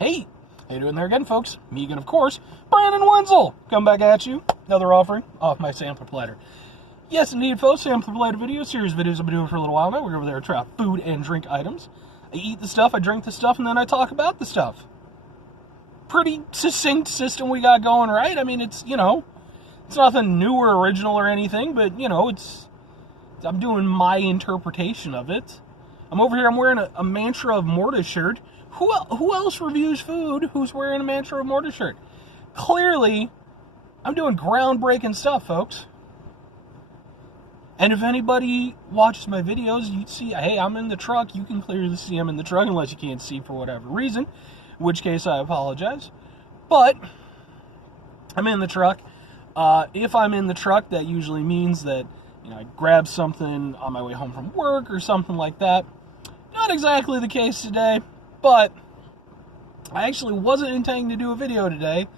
Hey, how you doing there again, folks? Me again, of course, Brandon Wenzel. Come back at you. Another offering off my Sampler Platter. Yes, indeed, folks, Sampler Platter video, series videos I've been doing for a little while now. We're over there to try out food and drink items. I eat the stuff, I drink the stuff, and then I talk about the stuff. Pretty succinct system we got going, right? I mean, it's, it's nothing new or original or anything, but, I'm doing my interpretation of it. I'm over here, I'm wearing a Mantra of Mortis shirt. Who else reviews food who's wearing a Mantra of Mortis shirt? Clearly, I'm doing groundbreaking stuff, folks. And if anybody watches my videos, you see, hey, I'm in the truck. You can clearly see I'm in the truck unless you can't see for whatever reason, in which case I apologize. But I'm in the truck. If I'm in the truck, that usually means that, I grab something on my way home from work or something like that. Not exactly the case today. But I actually wasn't intending to do a video today,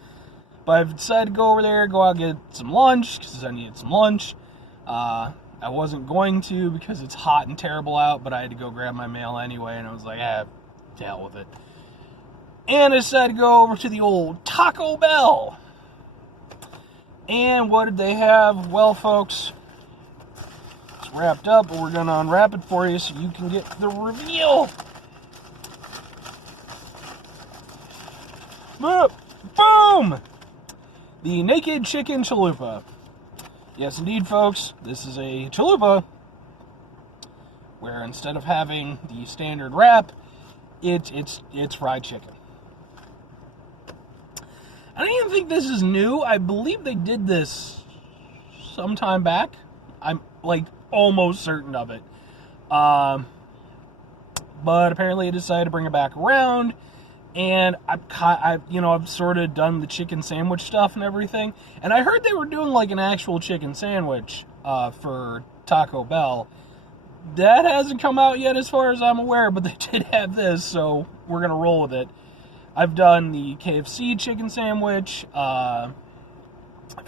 but I've decided to go over there, go out and get some lunch, because I needed some lunch. I wasn't going to because it's hot and terrible out, but I had to go grab my mail anyway, and I was like, to hell with it. And I decided to go over to the old Taco Bell. And what did they have? Well, folks, it's wrapped up, but we're going to unwrap it for you so you can get the reveal. Boom! The Naked Chicken Chalupa. Yes, indeed, folks. This is a chalupa where instead of having the standard wrap, it's fried chicken. I don't even think this is new. I believe they did this some time back. I'm almost certain of it. But apparently, I decided to bring it back around. And I've sort of done the chicken sandwich stuff and everything. And I heard they were doing an actual chicken sandwich for Taco Bell. That hasn't come out yet as far as I'm aware, but they did have this, so we're going to roll with it. I've done the KFC chicken sandwich. I've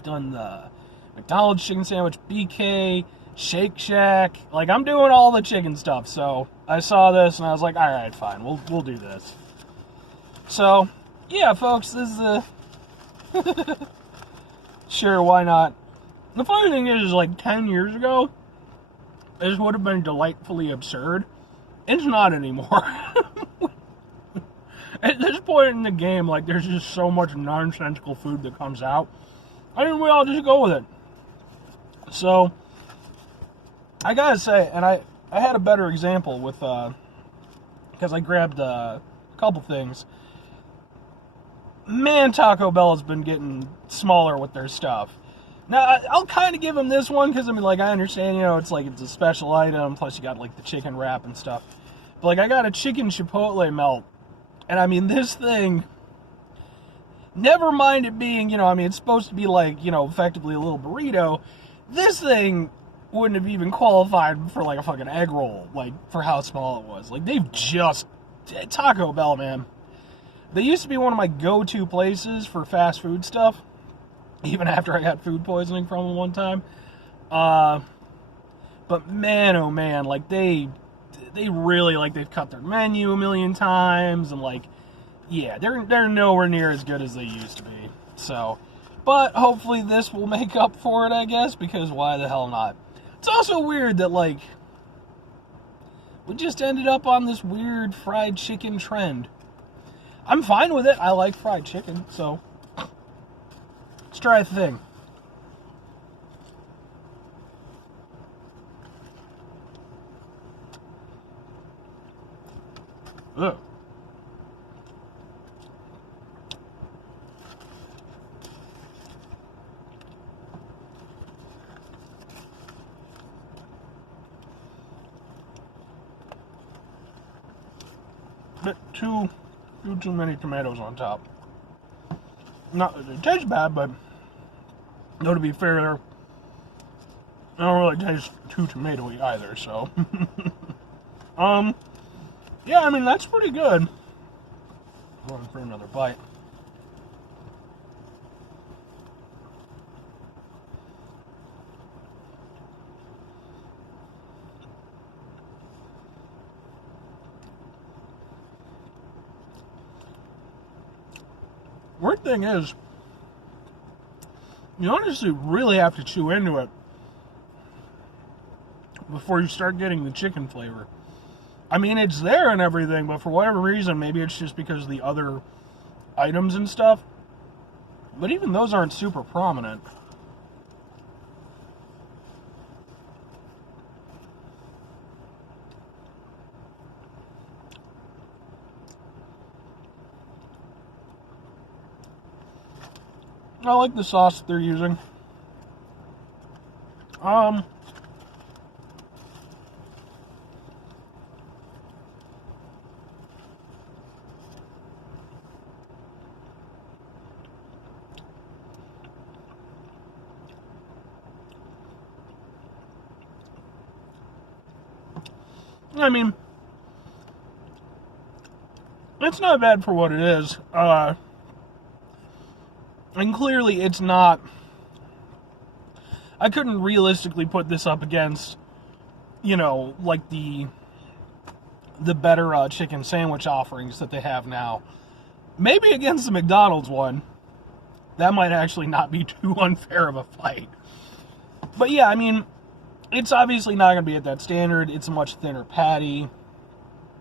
done the McDonald's chicken sandwich, BK, Shake Shack. I'm doing all the chicken stuff. So I saw this and I was like, all right, fine, we'll do this. So, yeah, folks, this is sure, why not? The funny thing is 10 years ago, this would have been delightfully absurd. It's not anymore. At this point in the game, there's just so much nonsensical food that comes out. I think we all just go with it. So, I gotta say, and I had a better example with, because I grabbed a couple things. Man, Taco Bell has been getting smaller with their stuff. Now, I'll kind of give them this one, because, I understand, it's a special item, plus you got, the chicken wrap and stuff. But, I got a chicken chipotle melt, and, this thing, never mind it being, it's supposed to be, effectively a little burrito. This thing wouldn't have even qualified for, a fucking egg roll, for how small it was. They've just, Taco Bell, man. They used to be one of my go-to places for fast food stuff, even after I got food poisoning from them one time. But man, oh man, they really, they've cut their menu a million times, and yeah, they're nowhere near as good as they used to be. So, but hopefully this will make up for it, I guess, because why the hell not? It's also weird that, we just ended up on this weird fried chicken trend. I'm fine with it. I like fried chicken, so let's try a thing. Ugh. Bit too many tomatoes on top. Not that it tastes bad, but to be fair, I don't really taste too tomatoey either, so. Yeah, that's pretty good. Going for another bite. Weird thing is, you honestly really have to chew into it before you start getting the chicken flavor. I mean, it's there and everything, but for whatever reason, maybe it's just because of the other items and stuff, but even those aren't super prominent. I like the sauce they're using. I mean, it's not bad for what it is. And clearly it's not... I couldn't realistically put this up against, you know, like the better chicken sandwich offerings that they have now. Maybe against the McDonald's one. That might actually not be too unfair of a fight. But yeah, I mean, it's obviously not going to be at that standard. It's a much thinner patty.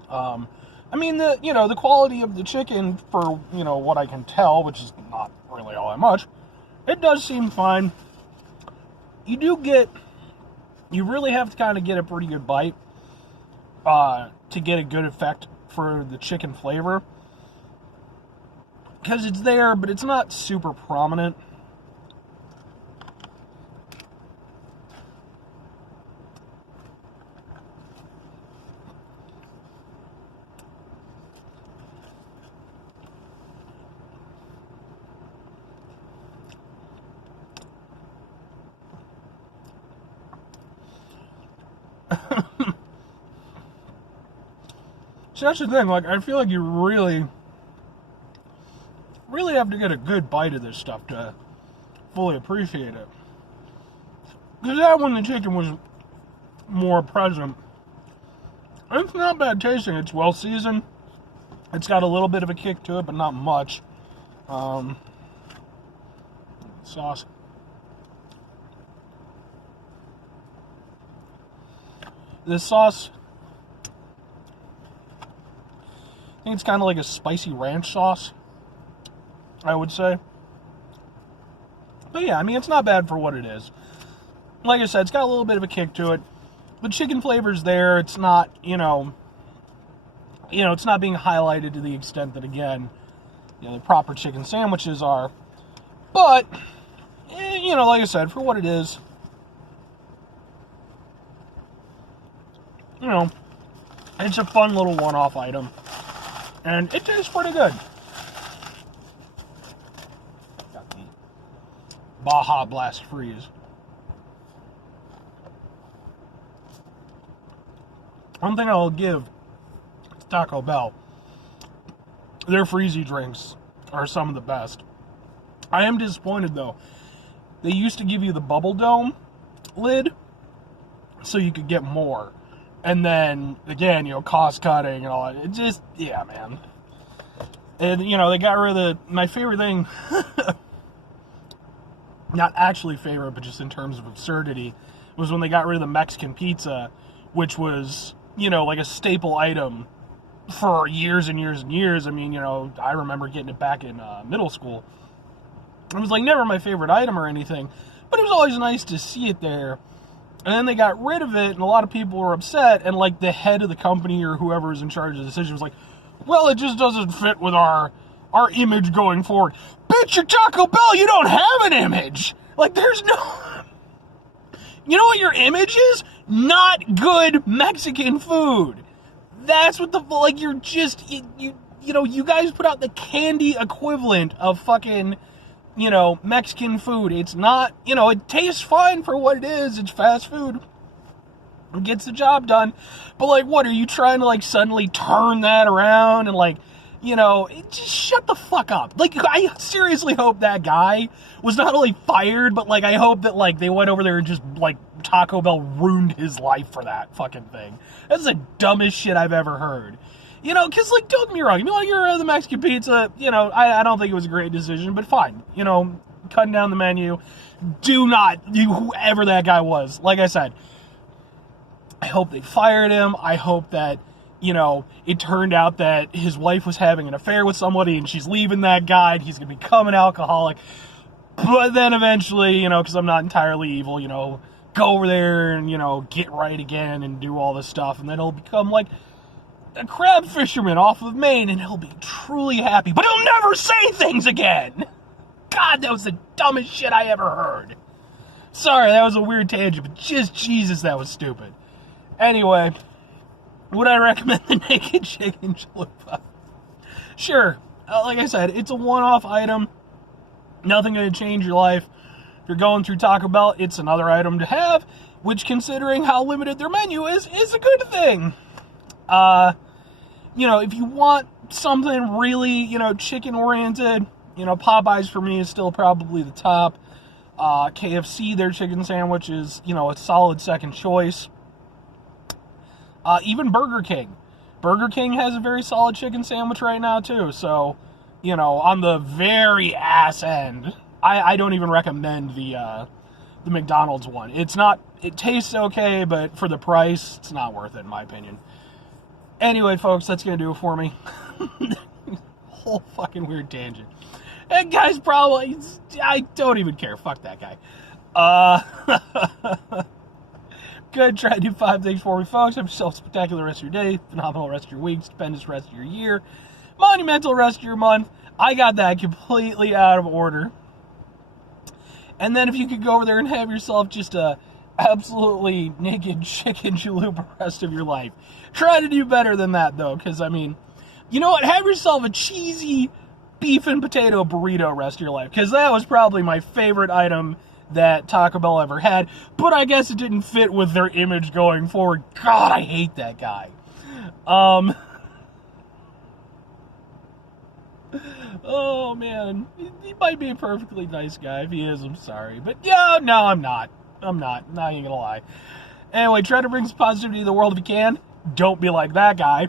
I mean, the quality of the chicken, for, you know, what I can tell, which is not really all that much, it does seem fine. You really have to kind of get a pretty good bite to get a good effect for the chicken flavor. Because it's there, but it's not super prominent. So that's the thing, like, I feel like you really have to get a good bite of this stuff to fully appreciate it. Because that one, the chicken was more present. It's not bad tasting. It's well seasoned. It's got a little bit of a kick to it, but not much. Sauce. This sauce, I think it's kind of like a spicy ranch sauce, I would say. But yeah, I mean, it's not bad for what it is. Like I said, it's got a little bit of a kick to it. The chicken flavor's there. It's not, it's not being highlighted to the extent that, again, the proper chicken sandwiches are. But, like I said, for what it is, it's a fun little one-off item. And it tastes pretty good. Got the Baja Blast Freeze. One thing I'll give Taco Bell, their freezy drinks are some of the best. I am disappointed, though. They used to give you the bubble dome lid so you could get more. And then, again, cost cutting and all that. It just, yeah, man. And, they got rid of my favorite thing, not actually favorite, but just in terms of absurdity, was when they got rid of the Mexican pizza, which was, like a staple item for years and years and years. I mean, I remember getting it back in middle school. It was, like, never my favorite item or anything, but it was always nice to see it there. And then they got rid of it, and a lot of people were upset, and, like, the head of the company or whoever was in charge of the decision was like, well, it just doesn't fit with our image going forward. Bitch, you're Taco Bell, you don't have an image! Like, there's no... You know what your image is? Not good Mexican food. That's what you're just... You guys put out the candy equivalent of fucking... Mexican food. It's not, it tastes fine for what it is. It's fast food. It gets the job done. But, like, what, are you trying to, like, suddenly turn that around and, like, just shut the fuck up. Like, I seriously hope that guy was not only fired, but, like, I hope that, like, they went over there and just, like, Taco Bell ruined his life for that fucking thing. That's the dumbest shit I've ever heard. You know, because, like, don't get me wrong. You want to get rid of the Mexican pizza, you know, I don't think it was a great decision, but fine. You know, cutting down the menu. Do not, whoever that guy was, like I said, I hope they fired him. I hope that, you know, it turned out that his wife was having an affair with somebody and she's leaving that guy and he's going to become an alcoholic. But then eventually, you know, because I'm not entirely evil, you know, go over there and, you know, get right again and do all this stuff. And then he'll become like a crab fisherman off of Maine and he'll be truly happy. But he'll never say things again. God, that was the dumbest shit I ever heard. Sorry, that was a weird tangent, but just Jesus, that was stupid. Anyway, would I recommend the naked chicken chalupa? Sure. Like I said, it's a one-off item. Nothing going to change your life. If you're going through Taco Bell, it's another item to have, which, considering how limited their menu is a good thing. You know, if you want something really, you know, chicken-oriented, you know, Popeyes for me is still probably the top. KFC, their chicken sandwich is, you know, a solid second choice. Even Burger King. Burger King has a very solid chicken sandwich right now, too. So, you know, on the very ass end, I don't even recommend the McDonald's one. It's not, it tastes okay, but for the price, it's not worth it, in my opinion. Anyway, folks, that's going to do it for me. Whole fucking weird tangent. That guy's probably, I don't even care. Fuck that guy. Good. Try to do 5 things for me, folks. Have yourself a spectacular rest of your day, phenomenal rest of your week, stupendous rest of your year, monumental rest of your month. I got that completely out of order. And then if you could go over there and have yourself just a absolutely naked chicken chalupa rest of your life. Try to do better than that, though, because, I mean, you know what? Have yourself a cheesy beef and potato burrito rest of your life, because that was probably my favorite item that Taco Bell ever had, but I guess it didn't fit with their image going forward. God, I hate that guy. Oh, man. He might be a perfectly nice guy. If he is, I'm sorry. But, yeah, no, I'm not. Not even gonna lie. Anyway, try to bring some positivity to the world if you can. Don't be like that guy.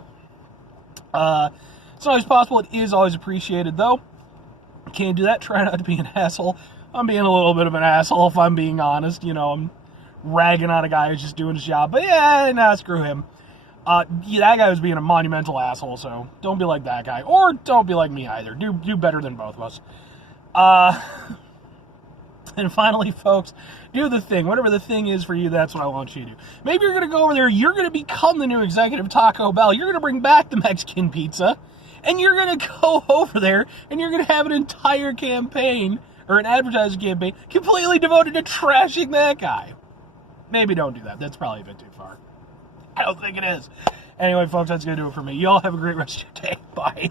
It's always possible. It is always appreciated, though. Can't do that. Try not to be an asshole. I'm being a little bit of an asshole, if I'm being honest. You know, I'm ragging on a guy who's just doing his job. But, yeah, nah, screw him. Yeah, that guy was being a monumental asshole, so don't be like that guy. Or don't be like me either. Do better than both of us. And finally, folks, do the thing. Whatever the thing is for you, that's what I want you to do. Maybe you're going to go over there, you're going to become the new executive Taco Bell. You're going to bring back the Mexican pizza, and you're going to go over there, and you're going to have an entire campaign, or an advertising campaign, completely devoted to trashing that guy. Maybe don't do that. That's probably a bit too far. I don't think it is. Anyway, folks, that's going to do it for me. You all have a great rest of your day. Bye.